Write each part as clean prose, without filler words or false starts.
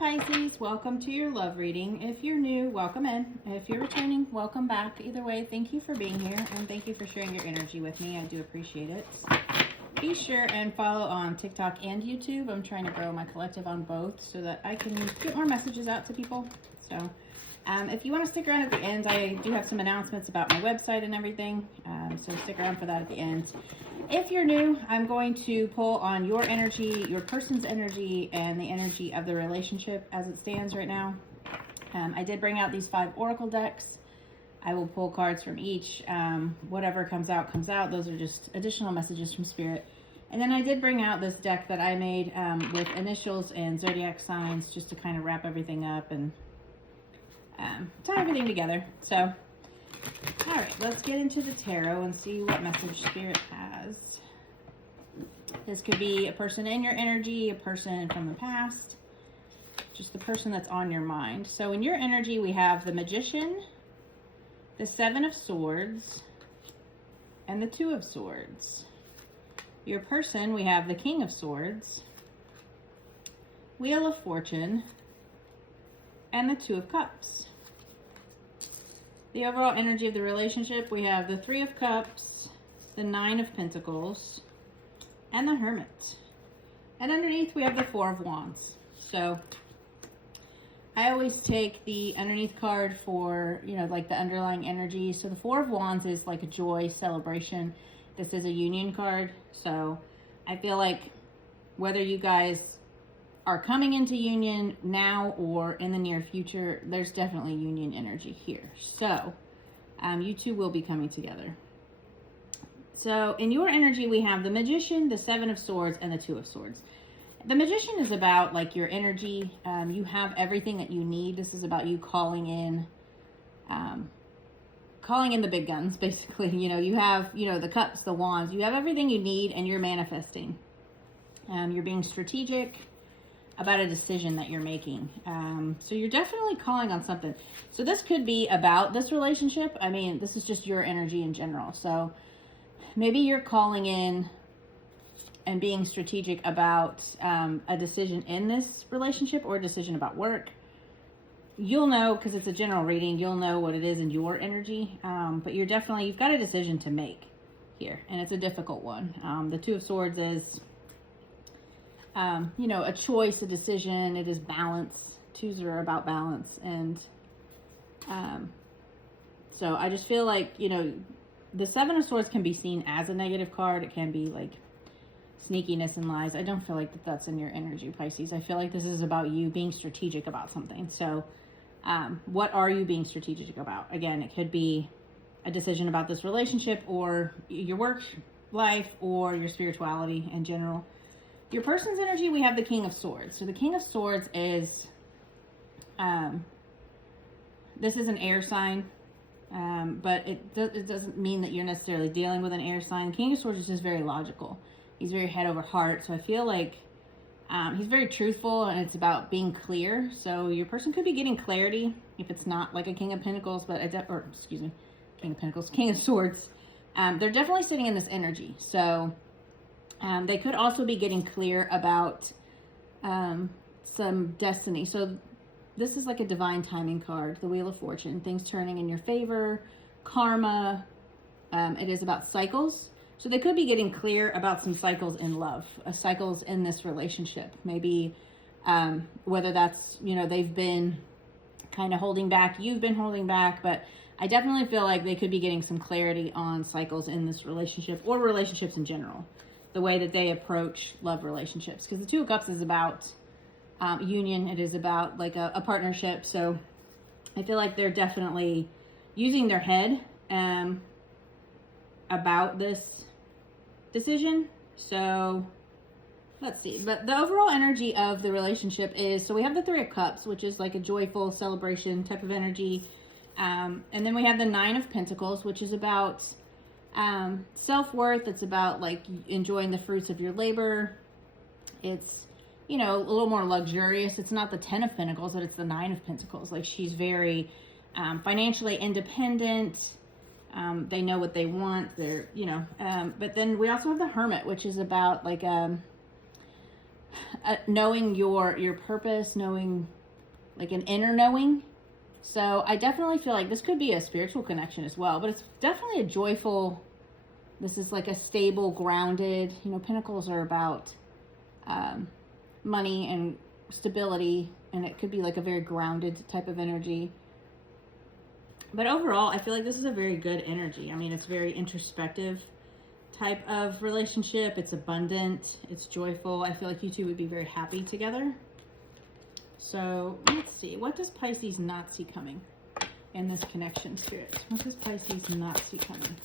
Pisces, welcome to your love reading. If you're new, welcome in. If you're returning, welcome back. Either way, thank you for being here and thank you for sharing your energy with me. I do appreciate it. Be sure and follow on TikTok and YouTube. I'm trying to grow my collective on both so that I can get more messages out to people. So if you want to stick around at the end, I do have some announcements about my website and everything. So stick around for that at the end. If you're new, I'm going to pull on your energy, your person's energy, and the energy of the relationship as it stands right now. I did bring out these 5 oracle decks. I will pull cards from each. Whatever comes out, comes out. Those are just additional messages from Spirit. And then I did bring out this deck that I made with initials and zodiac signs just to kind of wrap everything up and tie everything together. So, all right, let's get into the tarot and see what message Spirit has. This could be a person in your energy, a person from the past, just the person that's on your mind. So in your energy, we have the Magician, the 7 of Swords, and the 2 of Swords. Your person, we have the King of Swords, Wheel of Fortune, and the 2 of Cups. The overall energy of the relationship, we have the 3 of Cups, the 9 of Pentacles, and the Hermit. And underneath, we have the 4 of Wands. So I always take the underneath card for, you know, like the underlying energy. So the 4 of Wands is like a joy, celebration. This is a union card. So I feel like whether you guys are coming into union now or in the near future, there's definitely union energy here. So you two will be coming together. So in your energy, we have the Magician, the 7 of Swords, and the 2 of Swords. The Magician is about like your energy. You have everything that you need. This is about you calling in the big guns, basically. You know, you have, you know, the cups, the wands, you have everything you need and you're manifesting. You're being strategic about a decision that you're making. So you're definitely calling on something. So this could be about this relationship. I mean, this is just your energy in general. So maybe you're calling in and being strategic about a decision in this relationship or a decision about work. You'll know, because it's a general reading, you'll know what it is in your energy. But you've got a decision to make here, and it's a difficult one. The 2 of Swords is, you know, a choice, a decision. It is balance. 2s are about balance. And so I just feel like, you know, the 7 of Swords can be seen as a negative card. It can be like sneakiness and lies. I don't feel like that's in your energy, Pisces. I feel like this is about you being strategic about something. So what are you being strategic about? Again, it could be a decision about this relationship or your work life or your spirituality in general. Your person's energy, we have the King of Swords. So the King of Swords is, this is an air sign, but it doesn't mean that you're necessarily dealing with an air sign. The King of Swords is just very logical. He's very head over heart. So I feel like he's very truthful, and it's about being clear. So your person could be getting clarity if it's not like a King of Pentacles, but King of Pentacles, King of Swords. They're definitely sitting in this energy. So they could also be getting clear about some destiny. So this is like a divine timing card, the Wheel of Fortune, things turning in your favor, karma. It is about cycles. So they could be getting clear about some cycles in love, cycles in this relationship. Maybe whether that's, you know, they've been kind of holding back, you've been holding back, but I definitely feel like they could be getting some clarity on cycles in this relationship or relationships in general, the way that they approach love relationships. Because the 2 of Cups is about union. It is about like a partnership. So I feel like they're definitely using their head about this decision. So let's see. But the overall energy of the relationship is, so we have the 3 of Cups, which is like a joyful celebration type of energy. And then we have the 9 of Pentacles, which is about self-worth. It's about like enjoying the fruits of your labor. It's, you know, a little more luxurious. It's not the 10 of Pentacles, but it's the 9 of Pentacles. Like she's very financially independent. They know what they want. They're, you know, but then we also have the Hermit, which is about like knowing your purpose, knowing like an inner knowing. So I definitely feel like this could be a spiritual connection as well, but it's definitely a joyful, this is like a stable, grounded, you know, pentacles are about money and stability, and it could be like a very grounded type of energy. But overall, I feel like this is a very good energy. I mean, it's very introspective type of relationship. It's abundant. It's joyful. I feel like you two would be very happy together. So let's see. What does Pisces not see coming in this connection, Spirit? What does Pisces not see coming?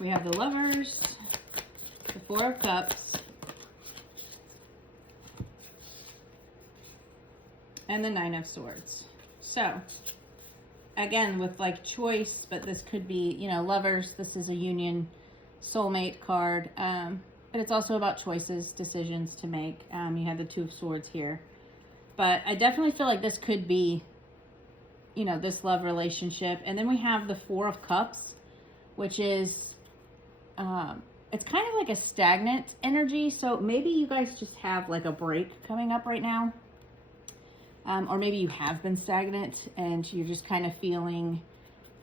We have the Lovers, the Four of Cups, and the Nine of Swords. So, again, with like choice, but this could be, you know, Lovers, this is a union, soulmate card, but it's also about choices, decisions to make. You have the Two of Swords here. But I definitely feel like this could be, you know, this love relationship. And then we have the Four of Cups, which is, it's kind of like a stagnant energy. So maybe you guys just have like a break coming up right now. Or maybe you have been stagnant and you're just kind of feeling,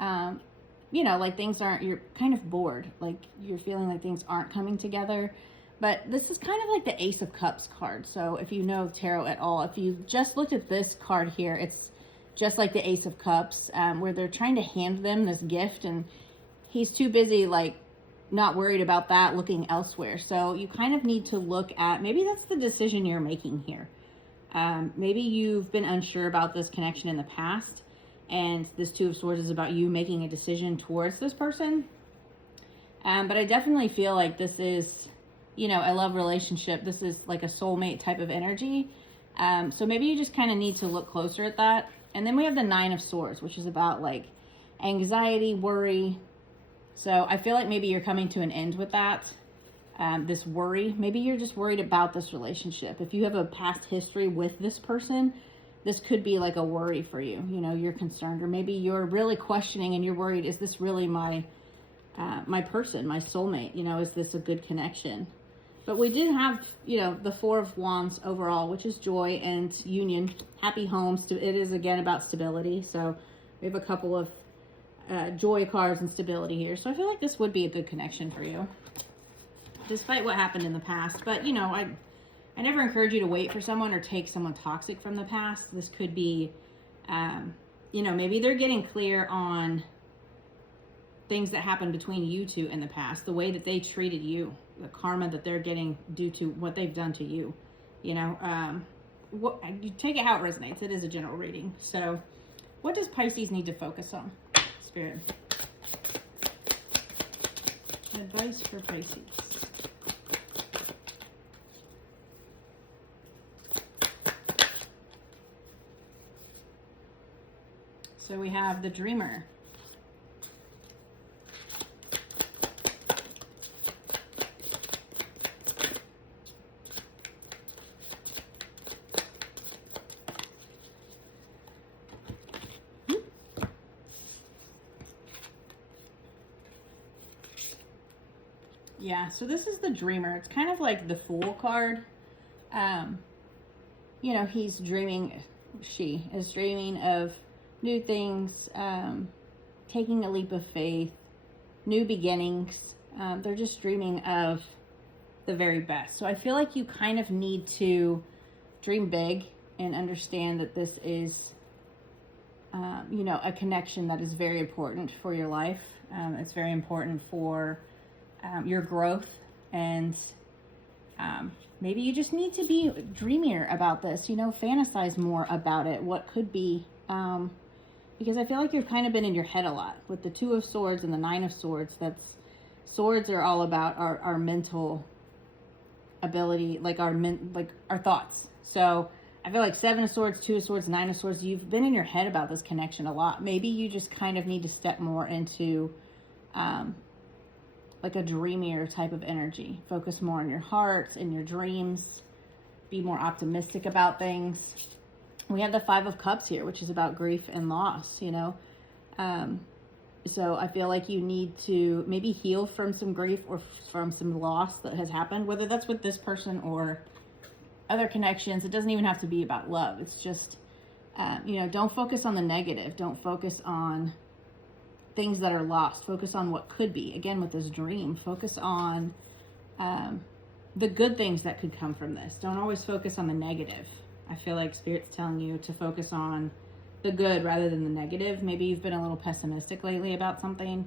you know, like things aren't, you're kind of bored. Like you're feeling like things aren't coming together. But this is kind of like the Ace of Cups card. So if you know tarot at all, if you just looked at this card here, it's just like the Ace of Cups, where they're trying to hand them this gift and he's too busy, like, not worried about that, looking elsewhere. So you kind of need to look at, maybe that's the decision you're making here. Maybe you've been unsure about this connection in the past, and this Two of Swords is about you making a decision towards this person. But I definitely feel like this is, you know, a love relationship. This is like a soulmate type of energy. So maybe you just kind of need to look closer at that. And then we have the Nine of Swords, which is about like anxiety, worry. So I feel like maybe you're coming to an end with that. This worry, maybe you're just worried about this relationship. If you have a past history with this person, this could be like a worry for you. You know, you're concerned, or maybe you're really questioning and you're worried, is this really my person, my soulmate? You know, is this a good connection? But we did have, you know, the Four of Wands overall, which is joy and union, happy homes. It is, again, about stability. So we have a couple of joy cards and stability here. So I feel like this would be a good connection for you, despite what happened in the past. But, you know, I never encourage you to wait for someone or take someone toxic from the past. This could be, you know, maybe they're getting clear on things that happened between you two in the past, the way that they treated you, the karma that they're getting due to what they've done to you. You know, you take it how it resonates. It is a general reading. So what does Pisces need to focus on, Spirit? Advice for Pisces. So we have the Dreamer. Yeah, so this is the Dreamer. It's kind of like the Fool card. You know, he's dreaming, she is dreaming of new things, taking a leap of faith, new beginnings. They're just dreaming of the very best. So I feel like you kind of need to dream big and understand that this is, you know, a connection that is very important for your life. It's very important for your growth, and maybe you just need to be dreamier about this, you know, fantasize more about it, what could be, because I feel like you've kind of been in your head a lot with the Two of Swords and the Nine of Swords. Swords are all about our mental ability, like our thoughts. So I feel like Seven of Swords, Two of Swords, Nine of Swords, you've been in your head about this connection a lot. Maybe you just kind of need to step more into like a dreamier type of energy. Focus more on your heart and your dreams. Be more optimistic about things. We have the Five of Cups here, which is about grief and loss, you know. So I feel like you need to maybe heal from some grief or from some loss that has happened, whether that's with this person or other connections. It doesn't even have to be about love. It's just, don't focus on the negative. Don't focus on things that are lost. Focus on what could be. Again, with this dream, focus on the good things that could come from this. Don't always focus on the negative. I feel like Spirit's telling you to focus on the good rather than the negative. Maybe you've been a little pessimistic lately about something.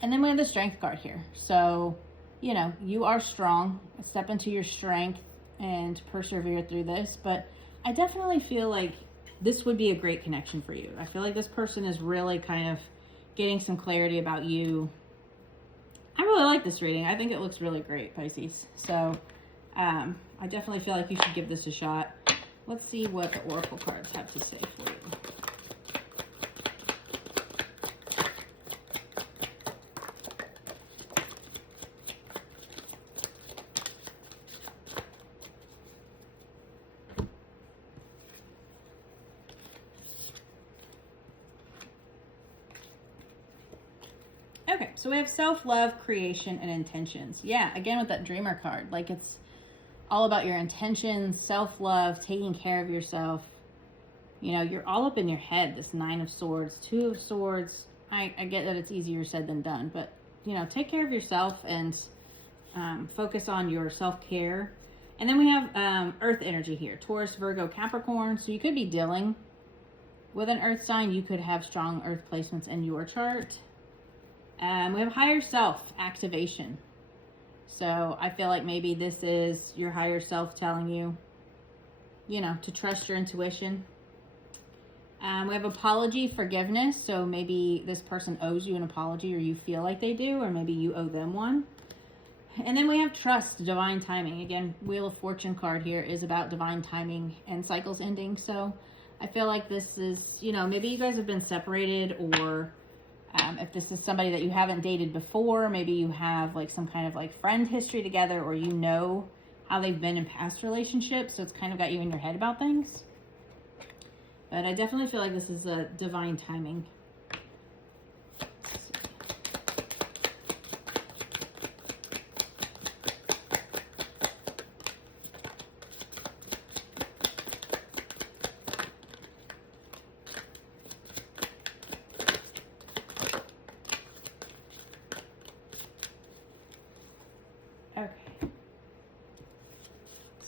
And then we have the Strength card here. So, you are strong. Step into your strength and persevere through this. But I definitely feel like this would be a great connection for you. I feel like this person is really kind of getting some clarity about you. I really like this reading. I think it looks really great, Pisces. So I definitely feel like you should give this a shot. Let's see what the Oracle cards have to say for you. Okay, so we have self-love, creation, and intentions. Yeah, again with that Dreamer card, like it's all about your intentions, self-love, taking care of yourself. You're all up in your head, this 9 of Swords, 2 of Swords. I get that it's easier said than done, but, take care of yourself and focus on your self-care. And then we have Earth energy here, Taurus, Virgo, Capricorn. So you could be dealing with an Earth sign. You could have strong Earth placements in your chart. We have higher self activation. So I feel like maybe this is your higher self telling you, to trust your intuition. We have apology, forgiveness. So maybe this person owes you an apology, or you feel like they do, or maybe you owe them one. And then we have trust, divine timing. Again, Wheel of Fortune card here is about divine timing and cycles ending. So I feel like this is, maybe you guys have been separated, or if this is somebody that you haven't dated before, maybe you have like some kind of like friend history together, or how they've been in past relationships. So it's kind of got you in your head about things. But I definitely feel like this is a divine timing.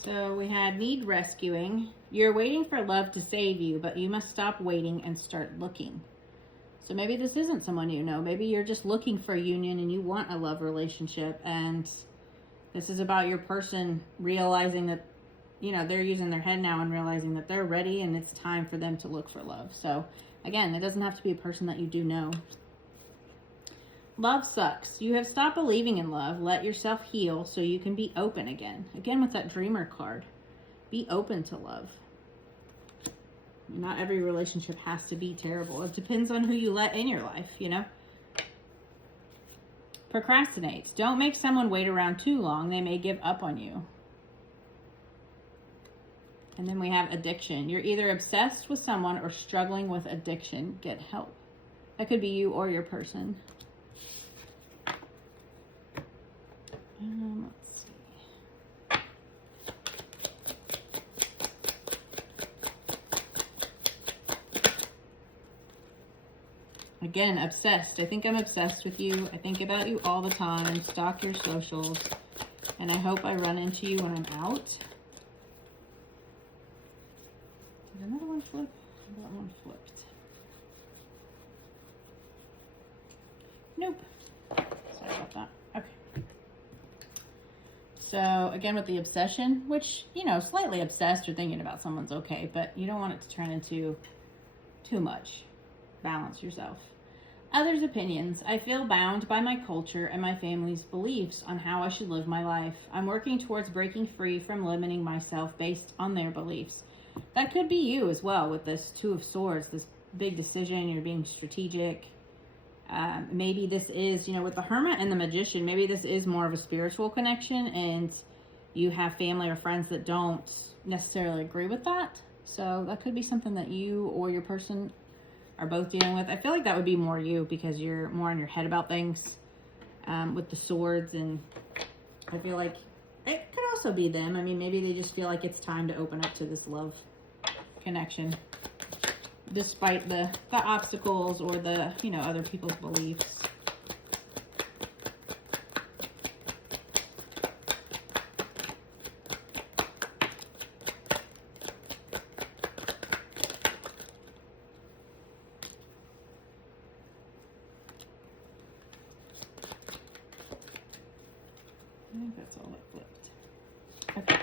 So we had need rescuing. You're waiting for love to save you, but you must stop waiting and start looking. So maybe this isn't someone you know. Maybe you're just looking for a union and you want a love relationship. And this is about your person realizing that, they're using their head now and realizing that they're ready and it's time for them to look for love. So again, it doesn't have to be a person that you do know. Love sucks. You have stopped believing in love. Let yourself heal so you can be open again. Again, with that Dreamer card, be open to love. Not every relationship has to be terrible. It depends on who you let in your life, Procrastinate. Don't make someone wait around too long. They may give up on you. And then we have addiction. You're either obsessed with someone or struggling with addiction. Get help. That could be you or your person. Let's see. Again, obsessed. I think I'm obsessed with you. I think about you all the time. Stalk your socials. And I hope I run into you when I'm out. Did another one flip? That one flipped. Nope. Sorry about that. Okay. So again, with the obsession, which, slightly obsessed or thinking about someone's okay, but you don't want it to turn into too much. Balance yourself. Others' opinions. I feel bound by my culture and my family's beliefs on how I should live my life. I'm working towards breaking free from limiting myself based on their beliefs. That could be you as well with this Two of Swords, this big decision. You're being strategic. Maybe this is, with the Hermit and the Magician, maybe this is more of a spiritual connection and you have family or friends that don't necessarily agree with that. So that could be something that you or your person are both dealing with. I feel like that would be more you because you're more in your head about things with the swords, and I feel like it could also be them. I mean, maybe they just feel like it's time to open up to this love connection despite the obstacles or the, you know, other people's beliefs. I think that's all that flipped. Okay.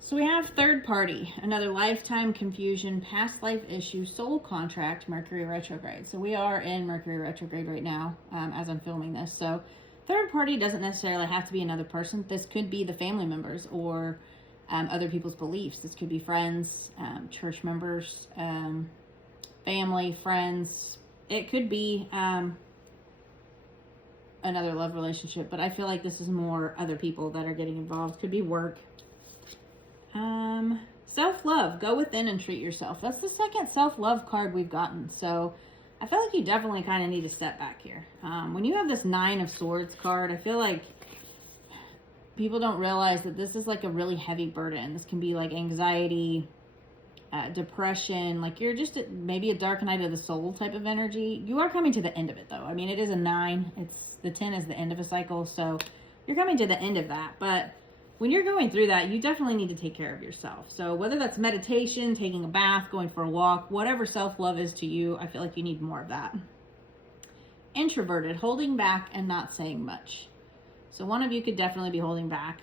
So we have third party, another lifetime confusion, past life issue, soul contract, Mercury retrograde. So we are in Mercury retrograde right now as I'm filming this. So third party doesn't necessarily have to be another person. This could be the family members or other people's beliefs. This could be friends, church members, family, friends. It could be another love relationship, but I feel like this is more other people that are getting involved. Could be work. Self-love, go within and treat yourself. That's the second self-love card we've gotten. So I feel like you definitely kind of need to step back here. When you have this 9 of Swords card, I feel like people don't realize that this is like a really heavy burden. This can be like anxiety, depression, like you're just maybe a dark night of the soul type of energy. You are coming to the end of it though. I mean, it is a 9. It's the 10 is the end of a cycle. So you're coming to the end of that. But when you're going through that, you definitely need to take care of yourself. So whether that's meditation, taking a bath, going for a walk, whatever self-love is to you, I feel like you need more of that. Introverted, holding back and not saying much. So one of you could definitely be holding back.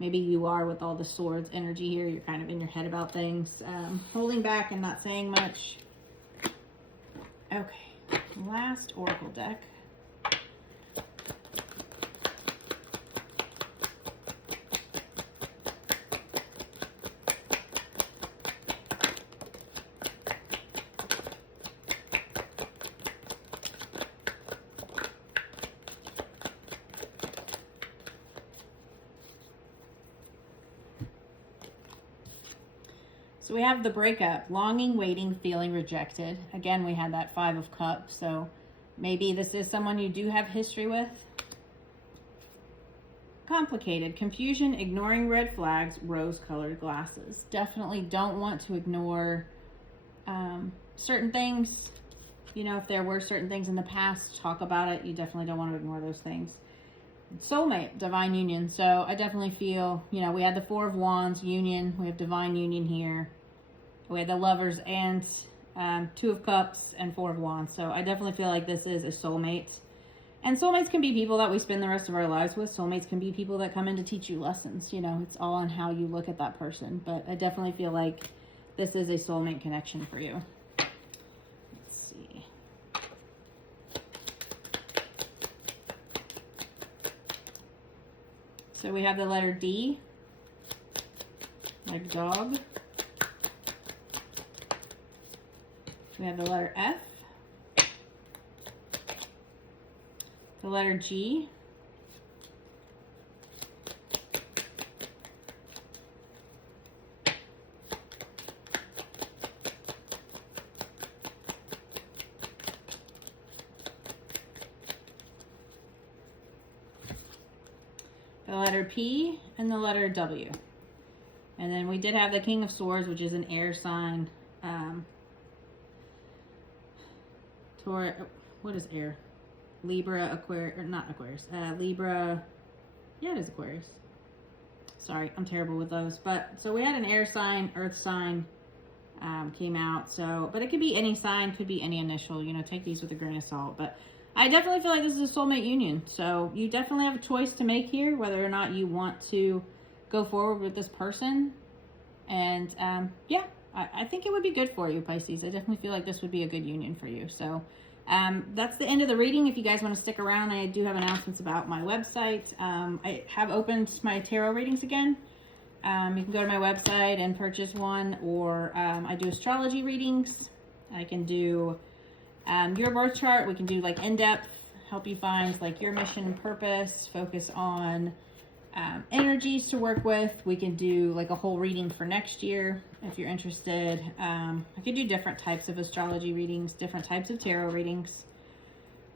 Maybe you are with all the swords energy here. You're kind of in your head about things. Holding back and not saying much. Okay, last oracle deck. So we have the breakup, longing, waiting, feeling rejected. Again, we had that 5 of Cups. So maybe this is someone you do have history with. Complicated, confusion, ignoring red flags, rose-colored glasses. Definitely don't want to ignore certain things. You know, if there were certain things in the past, talk about it. You definitely don't want to ignore those things. Soulmate, divine union. So I definitely feel, you know, we had the 4 of Wands, union. We have divine union here. We had the Lovers and 2 of Cups and 4 of Wands. So I definitely feel like this is a soulmate. And soulmates can be people that we spend the rest of our lives with. Soulmates can be people that come in to teach you lessons. You know, it's all on how you look at that person. But I definitely feel like this is a soulmate connection for you. Let's see. So we have the letter D, like dog. We have the letter F, the letter G, the letter P, and the letter W. And then we did have the King of Swords, which is an air sign. Taurus, what is air? Libra, Aquarius, or not Aquarius, Libra, yeah, it is Aquarius. Sorry, I'm terrible with those. But, so we had an air sign, earth sign came out. So, but it could be any sign, could be any initial, you know, take these with a grain of salt. But I definitely feel like this is a soulmate union. So you definitely have a choice to make here, whether or not you want to go forward with this person. And yeah, I think it would be good for you, Pisces. I definitely feel like this would be a good union for you. So that's the end of the reading. If you guys want to stick around, I do have announcements about my website. I have opened my tarot readings again. You can go to my website and purchase one, or I do astrology readings. I can do your birth chart. We can do like in-depth, help you find like your mission and purpose, focus on energies to work with. We can do like a whole reading for next year if you're interested. I could do different types of astrology readings, different types of tarot readings.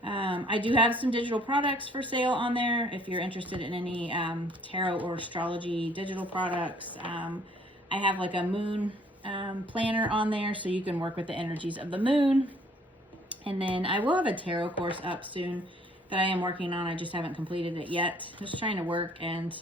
I do have some digital products for sale on there if you're interested in any tarot or astrology digital products. I have like a moon planner on there so you can work with the energies of the moon. And then I will have a tarot course up soon that I am working on. I just haven't completed it yet. Just trying to work and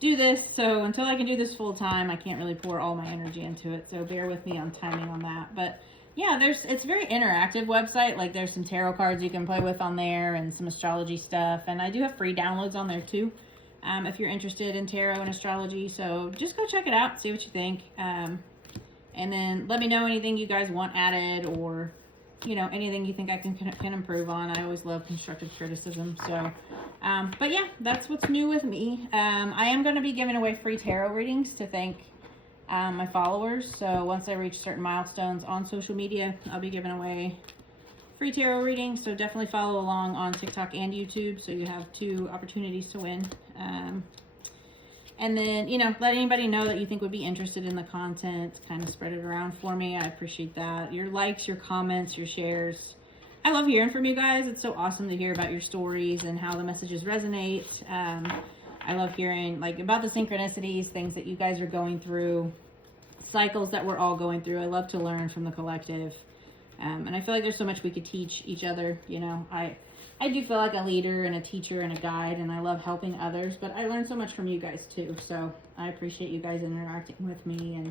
do this. So until I can do this full time, I can't really pour all my energy into it. So bear with me on timing on that. But yeah, it's a very interactive website. Like there's some tarot cards you can play with on there and some astrology stuff. And I do have free downloads on there too, if you're interested in tarot and astrology. So just go check it out, see what you think. And then let me know anything you guys want added, or you know, anything you think I can improve on. I always love constructive criticism. So, but yeah, that's what's new with me. I am going to be giving away free tarot readings to thank my followers. So once I reach certain milestones on social media, I'll be giving away free tarot readings. So definitely follow along on TikTok and YouTube, so you have 2 opportunities to win. And then, you know, let anybody know that you think would be interested in the content. Kind of spread it around for me. I appreciate that. Your likes, your comments, your shares. I love hearing from you guys. It's so awesome to hear about your stories and how the messages resonate. I love hearing like about the synchronicities, things that you guys are going through, cycles that we're all going through. I love to learn from the collective. And I feel like there's so much we could teach each other. You know, I do feel like a leader and a teacher and a guide, and I love helping others, but I learned so much from you guys too. So I appreciate you guys interacting with me and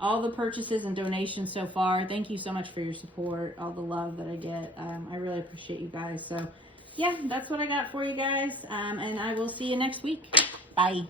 all the purchases and donations so far. Thank you so much for your support, all the love that I get. I really appreciate you guys. So yeah, that's what I got for you guys. And I will see you next week. Bye.